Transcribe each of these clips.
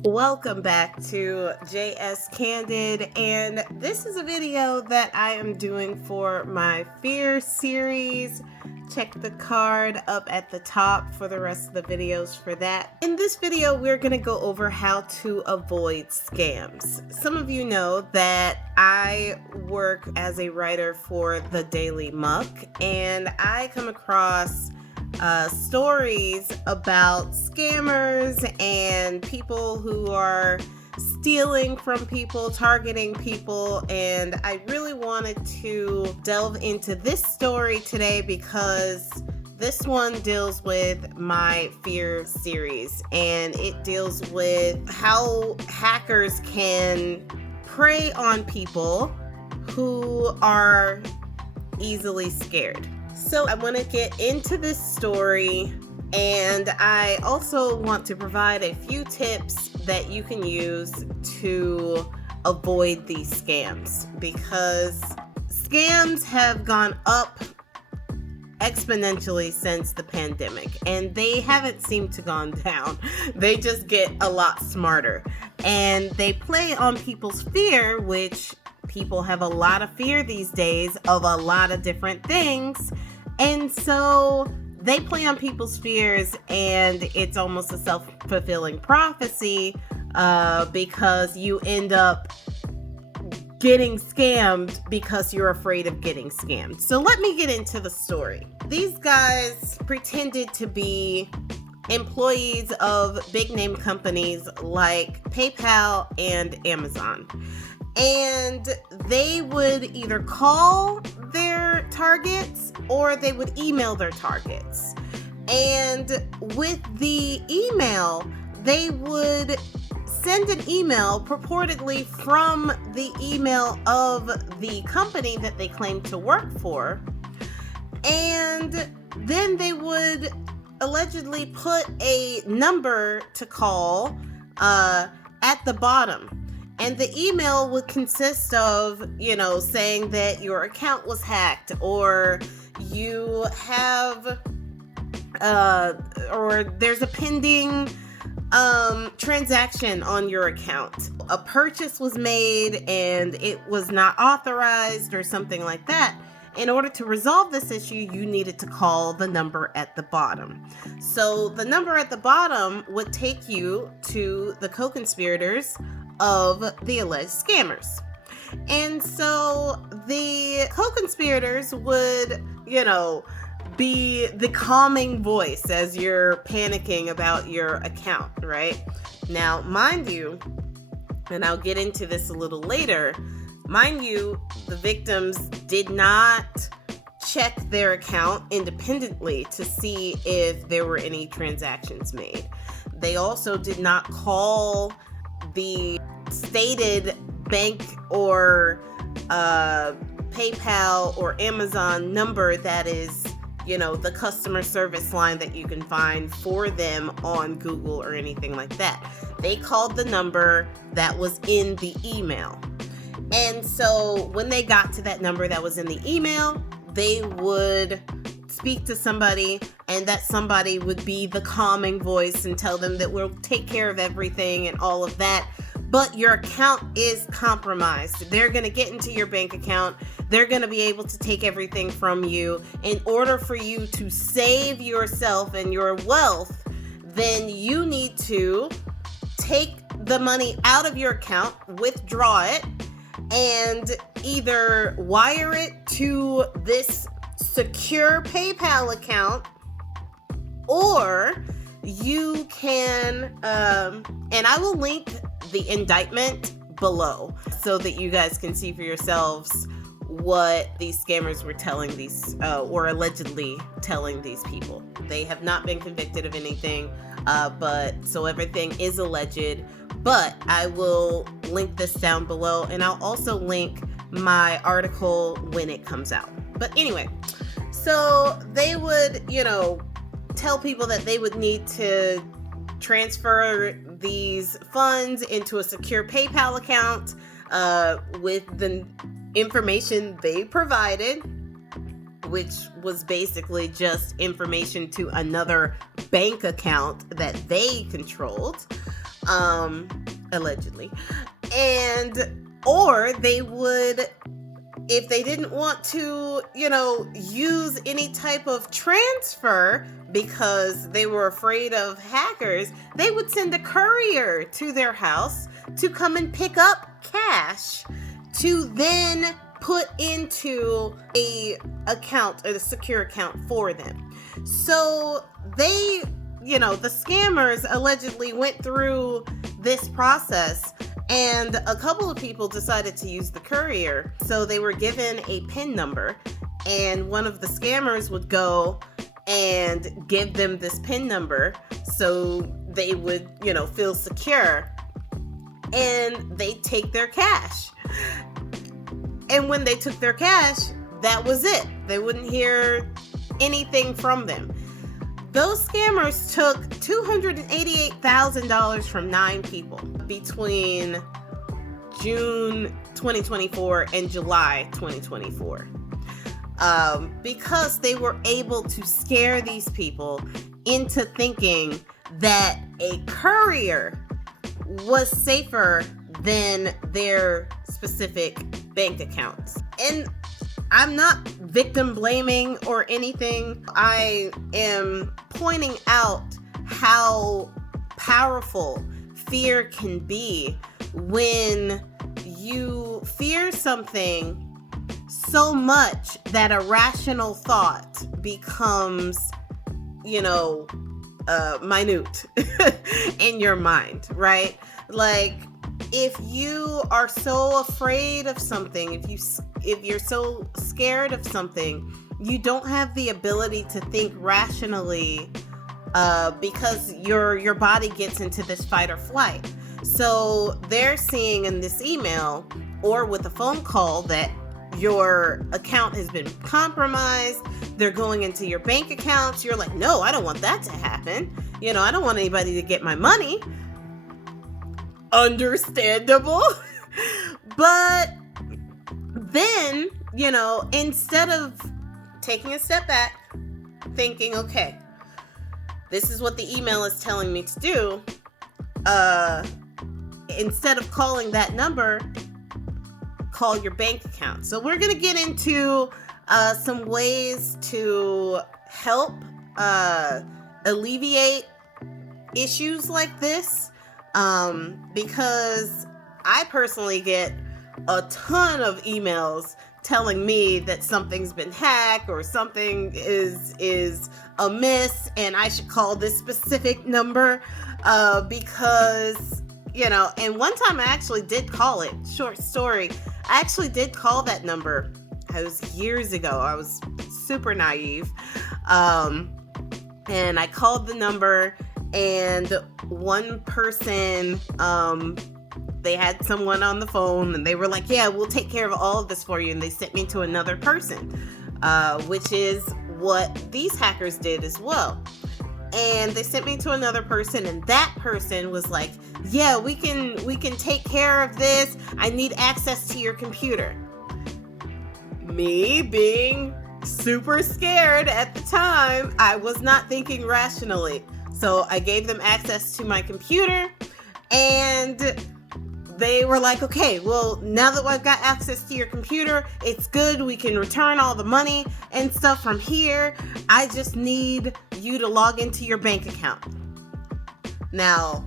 Welcome back to JS Candid, and this is a video that I am doing for my Fear series. Check the card up at the top for the rest of the videos for that. In this video, we're going to go over how to avoid scams. Some of you know that I work as a writer for the Daily Muck, and I come across stories about scammers and people who are stealing from people, targeting people, and I really wanted to delve into this story today because this one deals with my Fear series, and it deals with how hackers can prey on people who are easily scared. So I want to get into this story, and I also want to provide a few tips that you can use to avoid these scams, because scams have gone up exponentially since the pandemic, and they haven't seemed to gone down. They just get a lot smarter, and they play on people's fear, which people have a lot of fear these days of a lot of different things. And so they play on people's fears, and it's almost a self-fulfilling prophecy because you end up getting scammed because you're afraid of getting scammed. So let me get into the story. These guys pretended to be employees of big name companies like PayPal and Amazon. And they would either call their targets or they would email their targets. And with the email, they would send an email purportedly from the email of the company that they claimed to work for. And then they would allegedly put a number to call at the bottom. And the email would consist of, saying that your account was hacked, or you have, or there's a pending transaction on your account. A purchase was made and it was not authorized or something like that. In order to resolve this issue, you needed to call the number at the bottom. So the number at the bottom would take you to the co-conspirators of the alleged scammers. And so the co-conspirators would, be the calming voice as you're panicking about your account, right? Now, mind you, and I'll get into this a little later, mind you, the victims did not check their account independently to see if there were any transactions made. They also did not call the stated bank or PayPal or Amazon number that is, the customer service line that you can find for them on Google or anything like that. They called the number that was in the email. And so when they got to that number that was in the email, they would speak to somebody, and that somebody would be the calming voice and tell them that we'll take care of everything and all of that. But your account is compromised. They're going to get into your bank account. They're going to be able to take everything from you. In order for you to save yourself and your wealth, then you need to take the money out of your account, withdraw it, and either wire it to this secure PayPal account, or you can, and I will link the indictment below so that you guys can see for yourselves what these scammers were telling these, or allegedly telling these people. They have not been convicted of anything, but so everything is alleged. But I will link this down below, and I'll also link my article when it comes out. But anyway, so they would, tell people that they would need to transfer these funds into a secure PayPal account with the information they provided, which was basically just information to another bank account that they controlled. allegedly. And, or they would, if they didn't want to, use any type of transfer because they were afraid of hackers, they would send a courier to their house to come and pick up cash to then put into a account, or a secure account for them. So they, the scammers allegedly went through this process, and a couple of people decided to use the courier. So they were given a PIN number, and one of the scammers would go and give them this PIN number so they would, feel secure, and they take their cash. And when they took their cash, that was it. They wouldn't hear anything from them. Those scammers took $288,000 from 9 people between June 2024 and July 2024. Because they were able to scare these people into thinking that a courier was safer than their specific bank accounts. And I'm not victim blaming or anything. I am pointing out how powerful fear can be when you fear something so much that a rational thought becomes, minute in your mind, right? Like, if you are so afraid of something, if you're so scared of something, you don't have the ability to think rationally, because your body gets into this fight or flight. So they're seeing in this email or with a phone call that your account has been compromised. They're going into your bank accounts. You're like, no, I don't want that to happen. I don't want anybody to get my money. Understandable. But then, instead of taking a step back, thinking, okay, this is what the email is telling me to do, instead of calling that number, call your bank account. So we're going to get into some ways to help alleviate issues like this, because I personally get a ton of emails telling me that something's been hacked or something is amiss and I should call this specific number, because and one time I actually did call it. Short story, I actually did call that number. It was years ago. I was super naive, and I called the number, and one person, they had someone on the phone, and they were like, yeah, we'll take care of all of this for you. And they sent me to another person, which is what these hackers did as well. And they sent me to another person, and that person was like, yeah, we can take care of this. I need access to your computer. Me being super scared at the time, I was not thinking rationally. So I gave them access to my computer, and they were like, okay, well, now that I've got access to your computer, it's good. We can return all the money and stuff from here. I just need you to log into your bank account. Now,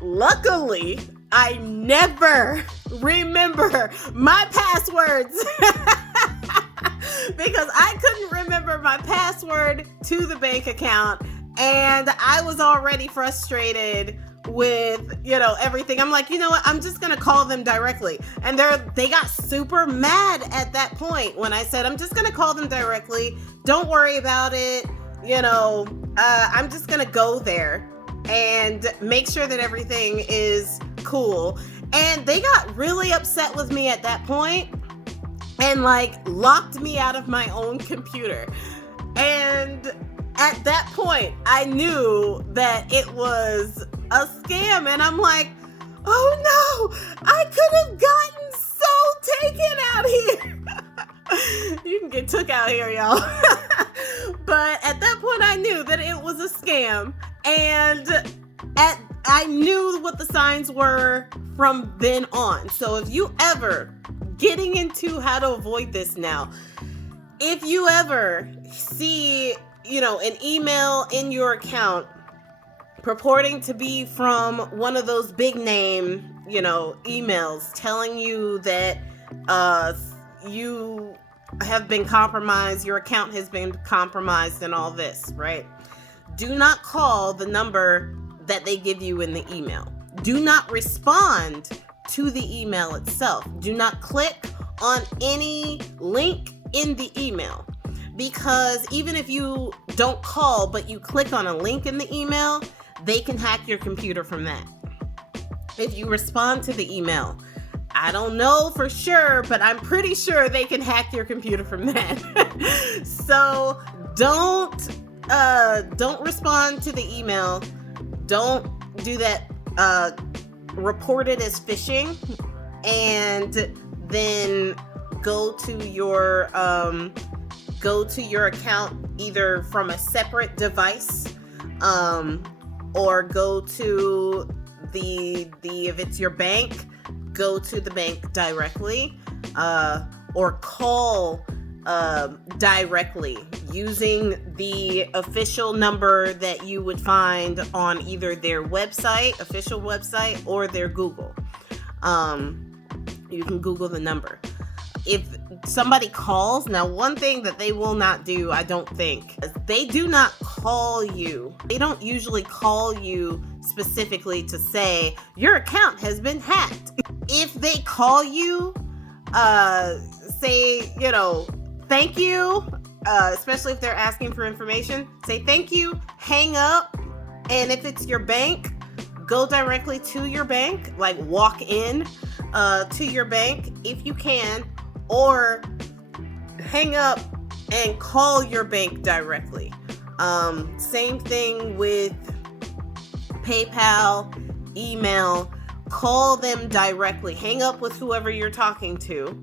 luckily, I never remember my passwords because I couldn't remember my password to the bank account, and I was already frustrated with everything. I'm like, you know what, I'm just gonna call them directly. And they got super mad at that point when I said, I'm just gonna call them directly, don't worry about it, I'm just gonna go there and make sure that everything is cool. And they got really upset with me at that point and locked me out of my own computer. And at that point, I knew that it was a scam, and I'm like, oh no, I could have gotten so taken out here. You can get took out here, y'all. But at that point, I knew that it was a scam, and I knew what the signs were from then on. So if you ever, getting into how to avoid this now, if you ever see, an email in your account purporting to be from one of those big name, emails telling you that you have been compromised, your account has been compromised and all this, right? Do not call the number that they give you in the email. Do not respond to the email itself. Do not click on any link in the email, because even if you don't call but you click on a link in the email, they can hack your computer from that. If you respond to the email, I don't know for sure, but I'm pretty sure they can hack your computer from that. So don't respond to the email. Don't do that. Report it as phishing, and then go to your account either from a separate device, or go to the if it's your bank, go to the bank directly, or call directly using the official number that you would find on either their website, official website, or their Google. You can Google the number. If somebody calls, now one thing that they will not do, I don't think, is they do not call you. They don't usually call you specifically to say your account has been hacked. If they call you, say, thank you, especially if they're asking for information, say thank you, hang up, and if it's your bank, go directly to your bank, like walk in to your bank if you can, or hang up and call your bank directly. Same thing with PayPal, email, call them directly. Hang up with whoever you're talking to.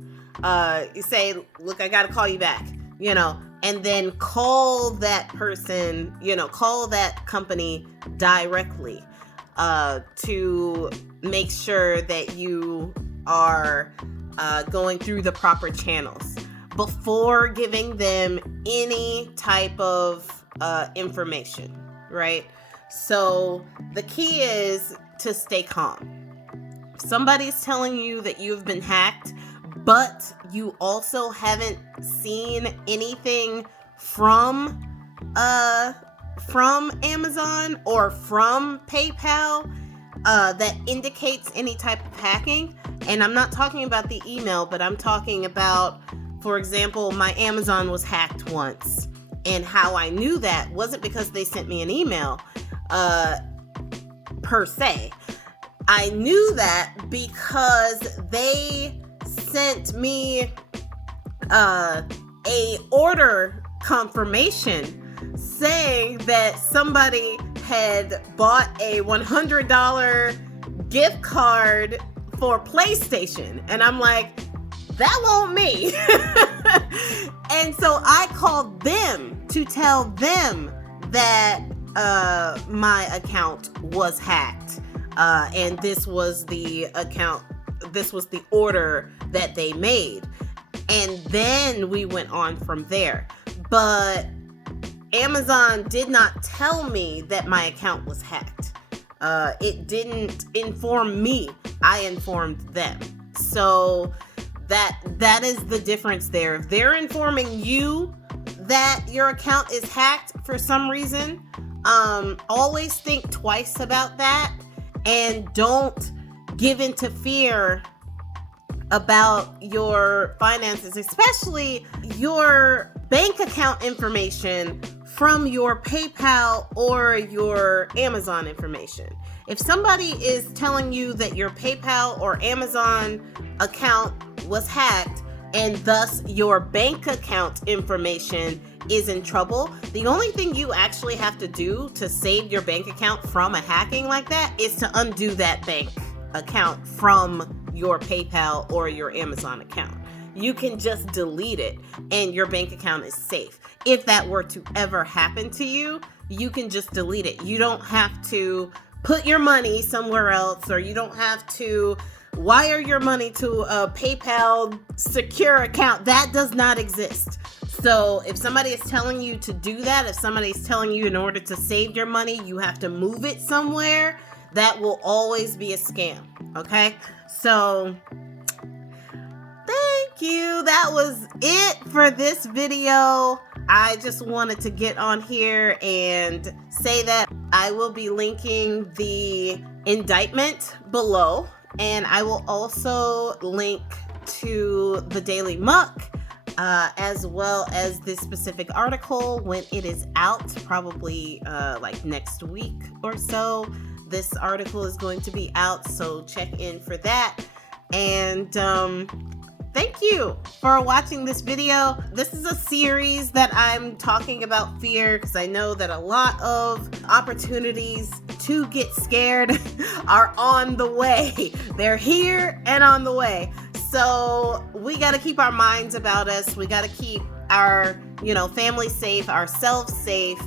You say, look, I got to call you back, and then call that person, call that company directly to make sure that you are going through the proper channels before giving them any type of information, right? So the key is to stay calm. If somebody's telling you that you've been hacked, but you also haven't seen anything from Amazon or from PayPal that indicates any type of hacking, and I'm not talking about the email, but I'm talking about, for example, my Amazon was hacked once, and how I knew that wasn't because they sent me an email per se. I knew that because they sent me a order confirmation saying that somebody had bought a $100 gift card for PlayStation, and I'm like, that won't me. And so I called them to tell them that my account was hacked, and this was the order that they made, and then we went on from there. But Amazon did not tell me that my account was hacked. It didn't inform me. I informed them. So that is the difference there. If they're informing you that your account is hacked for some reason, always think twice about that, and don't give into fear about your finances, especially your bank account information from your PayPal or your Amazon information. If somebody is telling you that your PayPal or Amazon account was hacked and thus your bank account information is in trouble, the only thing you actually have to do to save your bank account from a hacking like that is to undo that bank account from your PayPal or your Amazon account. You can just delete it and your bank account is safe. If that were to ever happen to you, you can just delete it. You don't have to put your money somewhere else, or you don't have to wire your money to a PayPal secure account. That does not exist. So if somebody is telling you to do that, if somebody's telling you in order to save your money, you have to move it somewhere, that will always be a scam. Okay? So thank you. That was it for this video. I just wanted to get on here and say that I will be linking the indictment below, and I will also link to the Daily Muck, as well as this specific article when it is out, probably like next week or so. This article is going to be out, so check in for that. And thank you for watching this video. This is a series that I'm talking about fear because I know that a lot of opportunities to get scared are on the way. They're here and on the way. So we got to keep our minds about us. We got to keep our, family safe, ourselves safe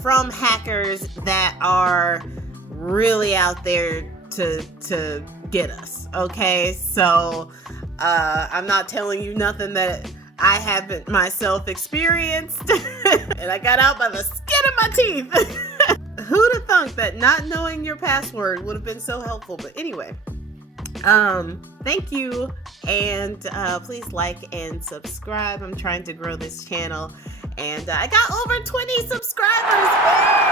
from hackers that are really out there to get us. Okay, so I'm not telling you nothing that I haven't myself experienced, and I got out by the skin of my teeth. Who'd have thunk that not knowing your password would have been so helpful? But anyway, thank you, and please like and subscribe. I'm trying to grow this channel, and I got over 20 subscribers.